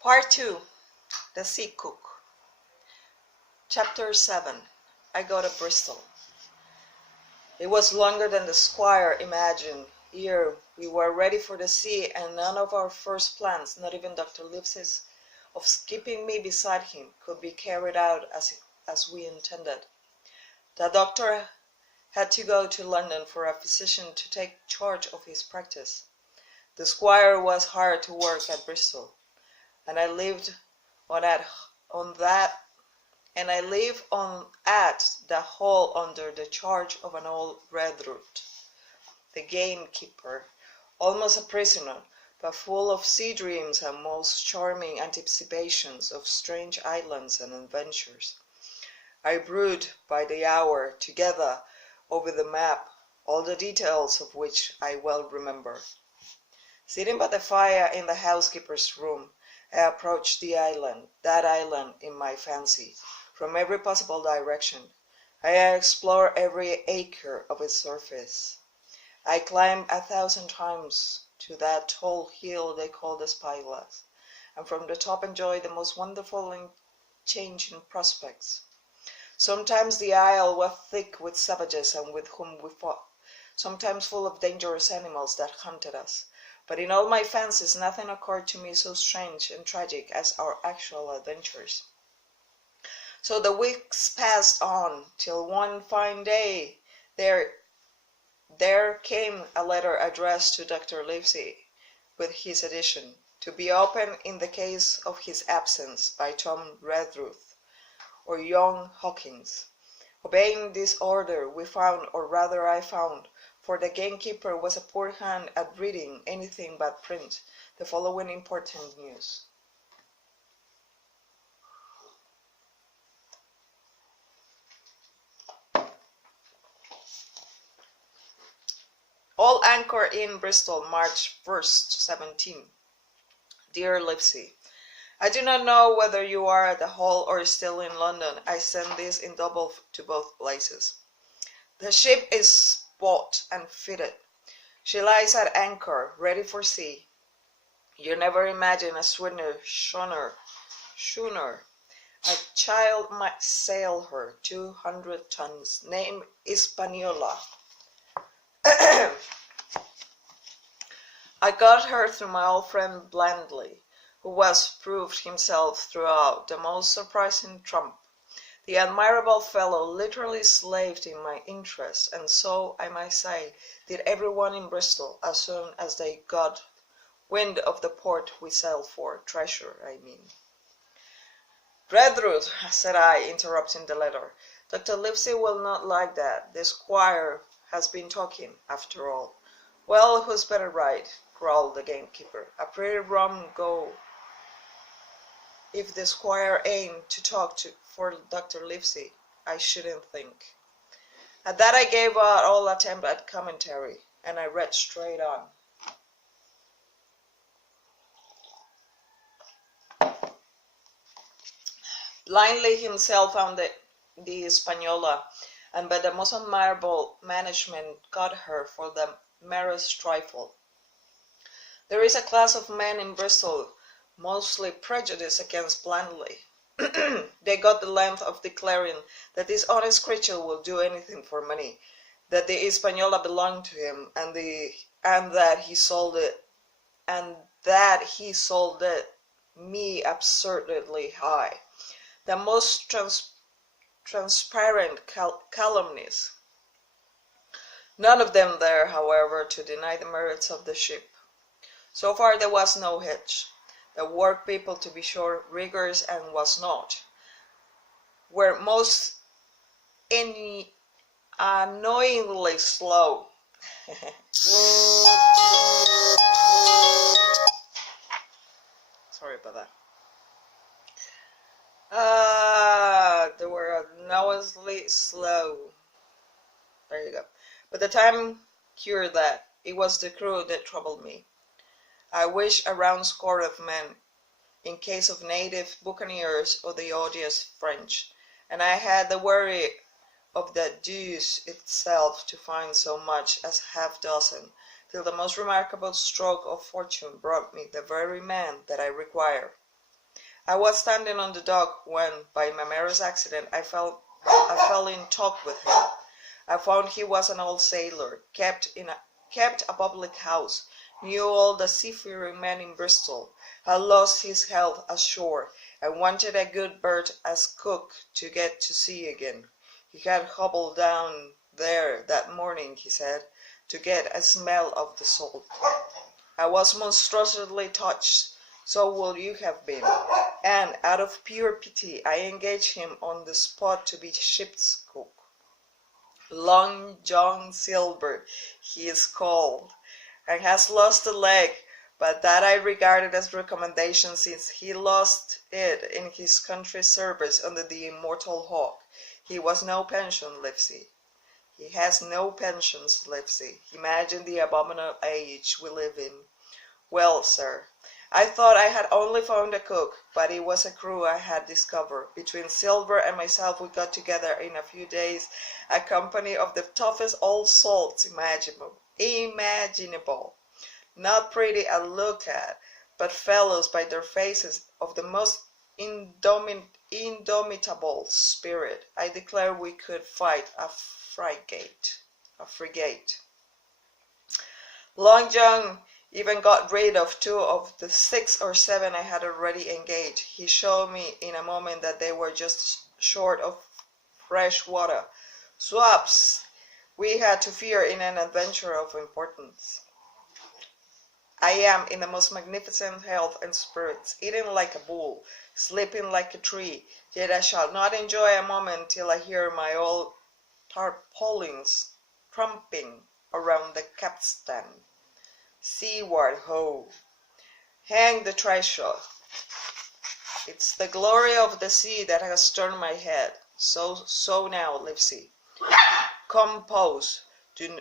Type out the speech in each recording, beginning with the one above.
Part 2. The Sea Cook. Chapter 7. I Go to Bristol. It was longer than the squire imagined. Ere we were ready for the sea, and none of our first plans, not even Dr. Livesey's, of keeping me beside him, could be carried out as we intended. The doctor had to go to London for a physician to take charge of his practice. The squire was hired to work at Bristol, and I lived on at the Hall under the charge of an old Redruth, the gamekeeper, almost a prisoner, but full of sea dreams and most charming anticipations of strange islands and adventures. I brooded by the hour together over the map, all the details of which I well remember. Sitting by the fire in the housekeeper's room, I approached that island in my fancy, from every possible direction. I explored every acre of its surface. I climbed 1,000 times to that tall hill they call the Spyglass, and from the top enjoyed the most wonderful and changing prospects. Sometimes the isle was thick with savages and with whom we fought, sometimes full of dangerous animals that hunted us. But in all my fancies nothing occurred to me so strange and tragic as our actual adventures. So the weeks passed on, till one fine day there came a letter addressed to Dr. Livesey, with his edition, to be opened in the case of his absence, by Tom Redruth, or young Hawkins. Obeying this order, we found, or rather I found, for the gamekeeper was a poor hand at reading anything but print, the following important news. All anchor in Bristol, March 1st, 17. Dear Livesey, I do not know whether you are at the Hall or still in London. I send this in double to both places. The ship is bought and fitted. She lies at anchor, ready for sea. You never imagine a sweeter schooner. A child might sail her, 200 tons. Name Hispaniola. I got her through my old friend Blandley, who was proved himself throughout the most surprising trump. The admirable fellow literally slaved in my interest, and so, I might say, did everyone in Bristol, as soon as they got wind of the port we sailed for, treasure, I mean. Redruth, said I, interrupting the letter, Dr. Livesey will not like that. The squire has been talking, after all. Well, who's better right? Growled the gamekeeper. A pretty rum go if the squire aimed to talk for Dr. Livesey, I shouldn't think. At that I gave out all attempt at commentary, and I read straight on. Blindly himself found the Hispaniola, and by the most admirable management got her for the merest trifle. There is a class of men in Bristol mostly prejudiced against Blandley. They got the length of declaring that this honest creature will do anything for money, that the Hispaniola belonged to him, and that he sold it me absurdly high. The most transparent calumnies. None of them there, however, to deny the merits of the ship. So far there was no hitch. The work people, to be sure, rigorous and was not, were most annoyingly slow. Sorry about that. They were annoyingly slow. There you go. But the time cured that. It was the crew that troubled me. I wish a round score of men, in case of native buccaneers or the odious French, and I had the worry of the deuce itself to find so much as half-dozen, till the most remarkable stroke of fortune brought me the very man that I require. I was standing on the dock when, by my merest accident, I fell in talk with him. I found he was an old sailor, kept a public house, knew all the seafaring men in Bristol, had lost his health ashore, and wanted a good berth as cook to get to sea again. He had hobbled down there that morning, he said, to get a smell of the salt. I was monstrously touched, so will you have been, and out of pure pity I engaged him on the spot to be ship's cook. Long John Silver, he is called, and has lost a leg, but that I regarded as recommendation, since he lost it in his country's service under the immortal Hawke. He was no pension, Livesey. He has no pensions, Livesey. Imagine the abominable age we live in. Well, sir, I thought I had only found a cook, but it was a crew I had discovered. Between Silver and myself we got together in a few days a company of the toughest old salts imaginable. Not pretty to look at, but fellows by their faces of the most indomitable spirit. I declare we could fight a frigate. Long John even got rid of 2 of the 6 or 7 I had already engaged. He showed me in a moment that they were just short of fresh water. Swaps we had to fear in an adventure of importance. I am in the most magnificent health and spirits, eating like a bull, sleeping like a tree, yet I shall not enjoy a moment till I hear my old tarpaulins trumping around the capstan. Seaward ho! Hang the trysail! It's the glory of the sea that has turned my head. So now, Livesey. Compose. Do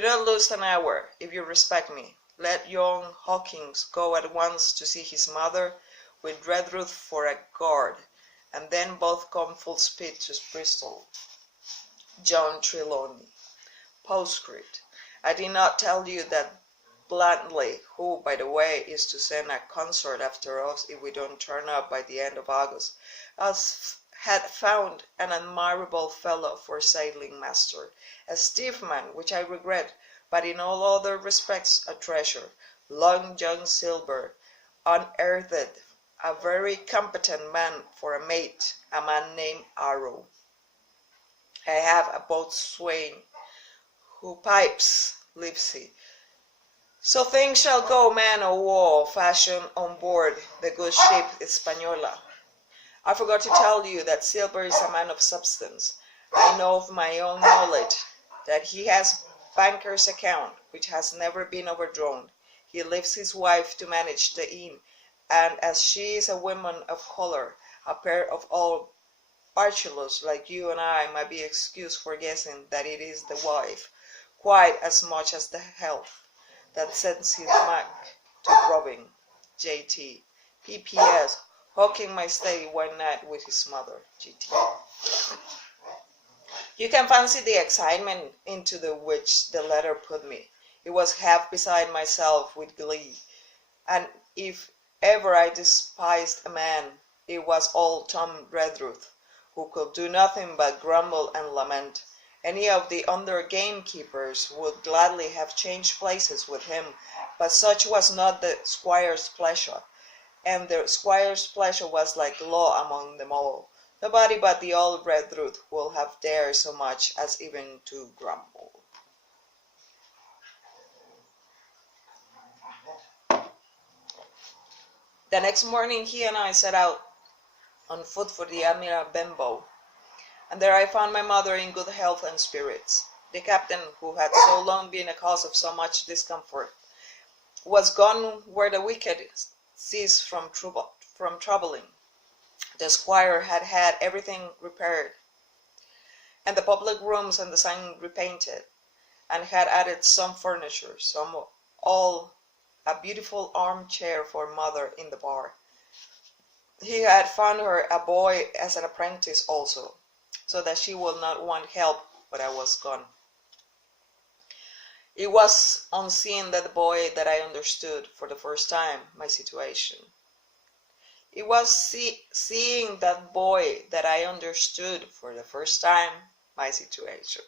not lose an hour, if you respect me. Let young Hawkins go at once to see his mother, with Redruth for a guard, and then both come full speed to Bristol. John Trelawney. Postscript. I did not tell you that Blantley, who, by the way, is to send a consort after us if we don't turn up by the end of August, had found an admirable fellow for sailing master, a stiff man, which I regret, but in all other respects a treasure. Long John Silver unearthed a very competent man for a mate, a man named Arrow. I have a boatswain who pipes, Livesey. So things shall go man o' war fashion on board the good ship Española. I forgot to tell you that Silver is a man of substance. I know of my own knowledge that he has banker's account, which has never been overdrawn. He leaves his wife to manage the inn, and as she is a woman of color, a pair of old bachelors like you and I might be excused for guessing that it is the wife, quite as much as the health, that sends him back to robbing. J.T. P.P.S. Hawking might stay one night with his mother. G.T. You can fancy the excitement into which the letter put me. It was half beside myself with glee, and if ever I despised a man, it was old Tom Redruth, who could do nothing but grumble and lament. Any of the under gamekeepers would gladly have changed places with him, but such was not the squire's pleasure, and the squire's pleasure was like law among them all. Nobody but the old Redruth will have dared so much as even to grumble. The next morning he and I set out on foot for the Admiral Benbow, and there I found my mother in good health and spirits. The captain, who had so long been a cause of so much discomfort, was gone where the wicked cease from troubling. The squire had had everything repaired, and the public rooms and the sign repainted, and had added some furniture, all a beautiful armchair for mother in the bar. He had found her a boy as an apprentice also, so that she will not want help when I was gone. It was on seeing that boy that I understood for the first time my situation. It was seeing that boy that I understood for the first time my situation.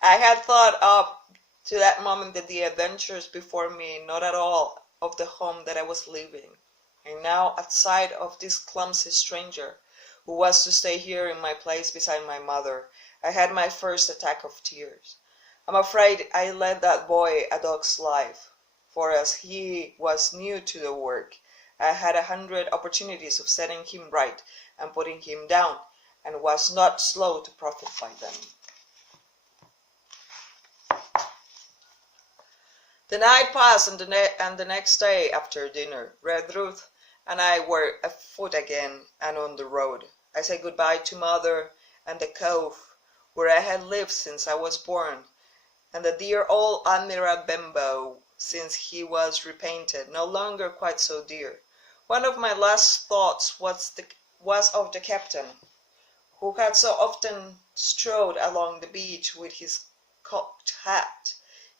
I had thought up to that moment that the adventures before me not at all of the home that I was leaving, and now at sight of this clumsy stranger who was to stay here in my place beside my mother, I had my first attack of tears. I'm afraid I led that boy a dog's life, for as he was new to the work, I had 100 opportunities of setting him right and putting him down, and was not slow to profit by them. The night passed, and the next day after dinner, Redruth and I were afoot again and on the road. I said goodbye to mother and the cove where I had lived since I was born, and the dear old Admiral Benbow, since he was repainted, no longer quite so dear. One of my last thoughts was of the captain, who had so often strode along the beach with his cocked hat,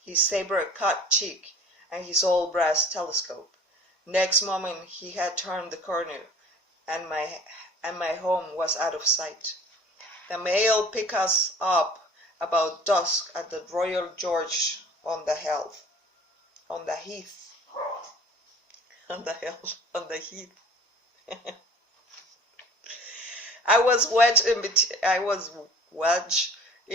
his sabre-cut cheek, and his old brass telescope. Next moment he had turned the corner, and my home was out of sight. The mail picked us up about dusk at the Royal George on the heath. I was wedged in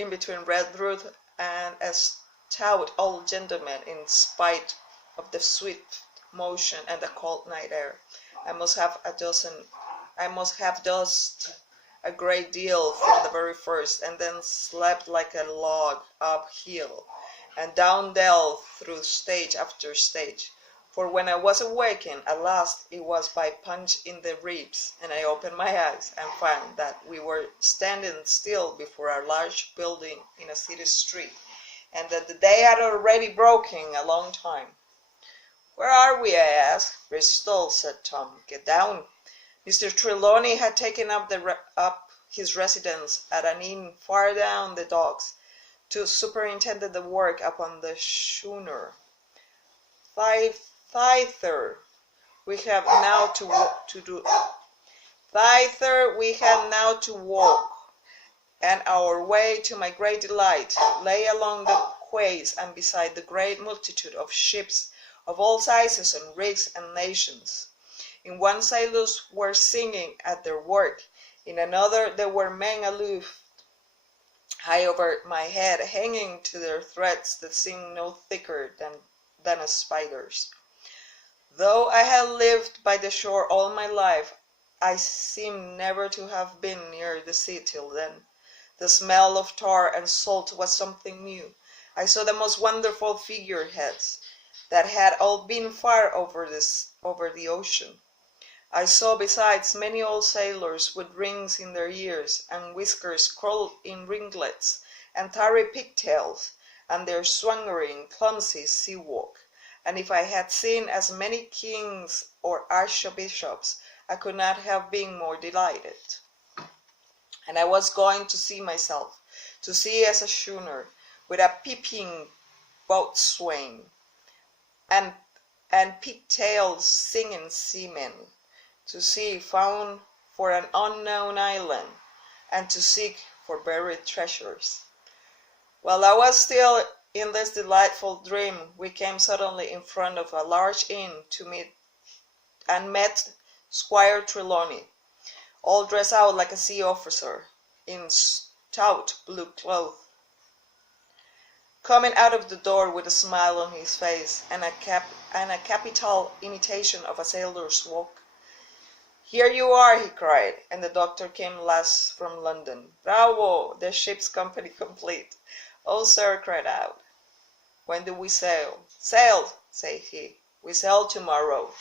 between Redruth and a stout old gentleman. In spite of the swift motion and the cold night air, I must have dozed a great deal from the very first, and then slept like a log up hill and down dale through stage after stage. For when I was awakened at last, it was by punch in the ribs, and I opened my eyes and found that we were standing still before a large building in a city street, and that the day had already broken a long time. "Where are we?" I asked. "Bristol," said Tom. "Get down." Mr. Trelawney had taken up his residence at an inn far down the docks to superintend the work upon the schooner. Thither we have now to walk, and our way, to my great delight, lay along the quays and beside the great multitude of ships of all sizes and rigs and nations. In one sailors were singing at their work, in another there were men aloft high over my head, hanging to their threads that seemed no thicker than a spider's. Though I had lived by the shore all my life, I seemed never to have been near the sea till then. The smell of tar and salt was something new. I saw the most wonderful figureheads that had all been far over the ocean. I saw besides many old sailors with rings in their ears, and whiskers curled in ringlets, and tarry pigtails, and their swaggering, clumsy sea walk. And if I had seen as many kings or archbishops, I could not have been more delighted. And I was going to see myself, to sea as a schooner, with a peeping boatswain, and pigtailed singing seamen, to sea found for an unknown island, and to seek for buried treasures. While I was still in this delightful dream, we came suddenly in front of a large inn met Squire Trelawney, all dressed out like a sea officer, in stout blue clothes, coming out of the door with a smile on his face and a capital imitation of a sailor's walk. "Here you are," he cried, and the doctor came last from London. "Bravo! The ship's company complete." "Oh, sir," cried out, "when do we sail?" "Sail," said he. "We sail tomorrow."